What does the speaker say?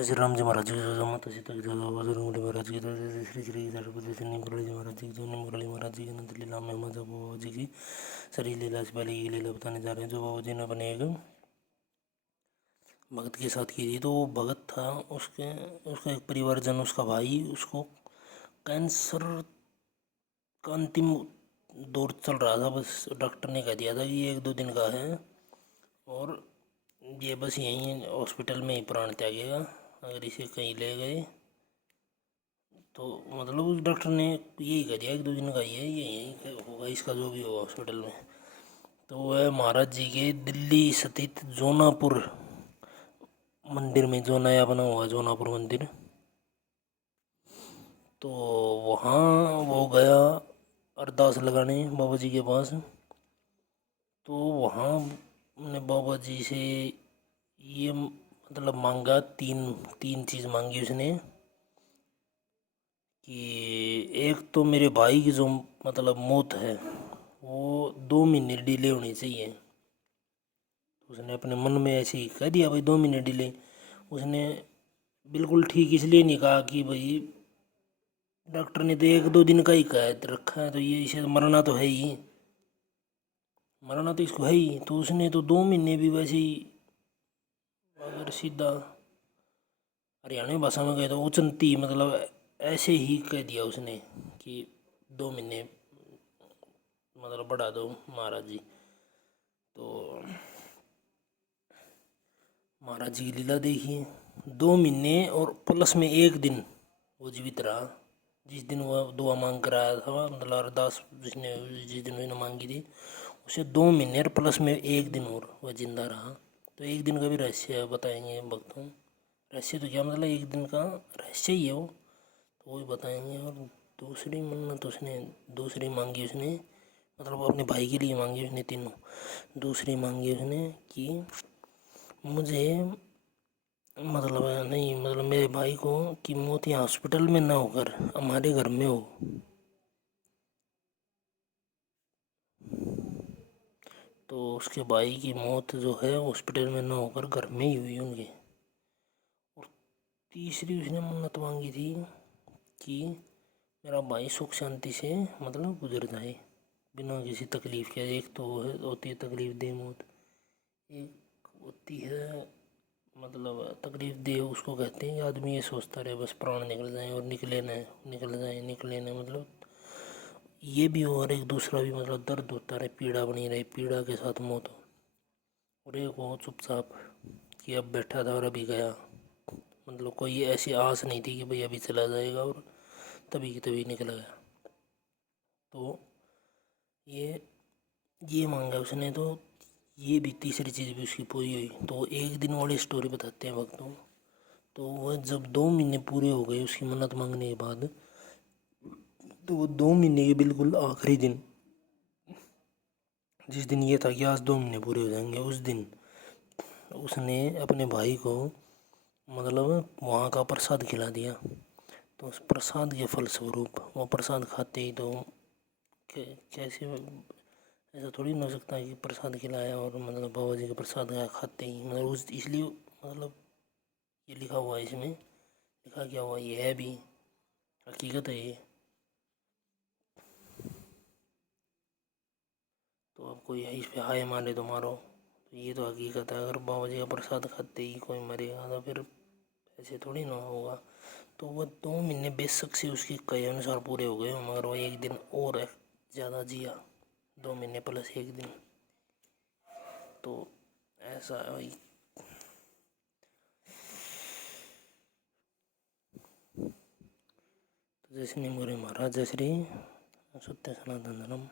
श्री राम जी महाराज की जय, माता सीता की जय, बजरंगबली महाराज की जय, श्री श्री गणपति श्री मुरली जी महाराज की जय, मुरली महाराज जी की अनंत लीला में मजा बाबा जी की सारी लीला से पहले ये लीला बताने जा रहे हैं जो बाबा जी ने अपने एक भगत के साथ की थी। तो वो भगत था, उसका एक परिवारजन, उसका भाई, उसको कैंसर का अंतिम दौर चल रहा था। बस डॉक्टर ने कह दिया था कि ये 1-2 दिन का है और ये बस यहीं हॉस्पिटल में ही प्राण त्यागेगा। अगर इसे कहीं ले गए तो मतलब उस डॉक्टर ने यही कह दिया 1-2 दिन का ही है, ये यहीं होगा इसका जो भी होगा हॉस्पिटल में। तो वह महाराज जी के दिल्ली स्थित जोनापुर मंदिर में, जो नया बना हुआ जोनापुर मंदिर, तो वहाँ वो गया अरदास लगाने बाबा जी के पास। तो वहाँ ने बाबा जी से ये मतलब मांगा, तीन तीन चीज़ मांगी उसने कि एक तो मेरे भाई की जो मतलब मौत है वो 2 महीने डिले होनी चाहिए। उसने अपने मन में ऐसे ही कह दिया भाई 2 महीने डिले। उसने बिल्कुल ठीक इसलिए नहीं कहा कि भाई डॉक्टर ने तो 1-2 दिन का ही कह रखा है, तो ये इसे मरना तो है ही, मरना तो इसको है ही। तो उसने तो 2 महीने भी वैसे ही, अगर सीधा हरियाणवी भाषा में कहे तो उचनती मतलब ऐसे ही कह दिया उसने कि 2 महीने मतलब बढ़ा दो महाराज जी। तो महाराज जी की लीला देखिए, 2 महीने और प्लस में 1 दिन वो जीवित रहा। जिस दिन वह दुआ मांग कर आया था, मतलब अरदास जिस दिन उसने मांगी थी, उसे 2 महीने और प्लस में 1 दिन और वह जिंदा रहा। तो 1 दिन का भी रहस्य बताएंगे भक्तों। रहस्य तो क्या मतलब 1 दिन का रहस्य ही है वो, तो वही बताएंगे। और दूसरी मन्नत उसने दूसरी मांगी उसने, मतलब अपने भाई के लिए मांगी उसने तीनों। दूसरी मांगी उसने कि मुझे मतलब नहीं, मतलब मेरे भाई को कि मौत यहाँ हॉस्पिटल में ना होकर हमारे घर में हो। तो उसके भाई की मौत जो है हॉस्पिटल में ना होकर घर में ही हुई उनके। और तीसरी उसने मन्नत मांगी थी कि मेरा भाई सुख शांति से मतलब गुजर जाए बिना किसी तकलीफ के। एक तो होती है तकलीफ दे मौत, एक होती है मतलब तकलीफ दे उसको कहते हैं कि आदमी ये सोचता रहे बस प्राण निकल जाए और निकले न, निकल जाए निकले न, मतलब ये भी हो। और एक दूसरा भी मतलब दर्द होता रहे, पीड़ा बनी रहे, पीड़ा के साथ मौत हो। और एक हो चुपचाप कि अब बैठा था और अभी गया, मतलब कोई ऐसी आस नहीं थी कि भाई अभी चला जाएगा और तभी की तभी निकल गया। तो ये मांगा उसने। तो ये भी तीसरी चीज़ भी उसकी पूरी हुई। तो 1 दिन वाली स्टोरी बताते हैं भक्तों। तो वह जब 2 महीने पूरे हो गए उसकी मन्नत मांगने के बाद, तो वो 2 महीने के बिल्कुल आखिरी दिन, जिस दिन ये था कि आज 2 महीने पूरे हो जाएंगे, उस दिन उसने अपने भाई को मतलब वहाँ का प्रसाद खिला दिया। तो उस प्रसाद के फलस्वरूप वो प्रसाद खाते ही तो कैसे, ऐसा थोड़ी ना हो सकता है कि प्रसाद खिलाया और मतलब बाबा जी का प्रसाद खाते ही मतलब उस इसलिए मतलब ये लिखा हुआ है इसमें, लिखा क्या हुआ ये है भी हकीकत है ये। तो अब कोई है इस पे हाय मारे तो मारो, तो ये तो हकीकत है। अगर बाबा जी का प्रसाद खाते ही कोई मरेगा तो फिर ऐसे थोड़ी ना होगा। तो वह 2 महीने बेशक से उसके कहे अनुसार पूरे हो गए, मगर वह 1 दिन और ज़्यादा जिया, 2 महीने प्लस 1 दिन। तो ऐसा है भाई। तो जय श्री मोरे महाराज, जय श्री सत्य सनातन धर्म।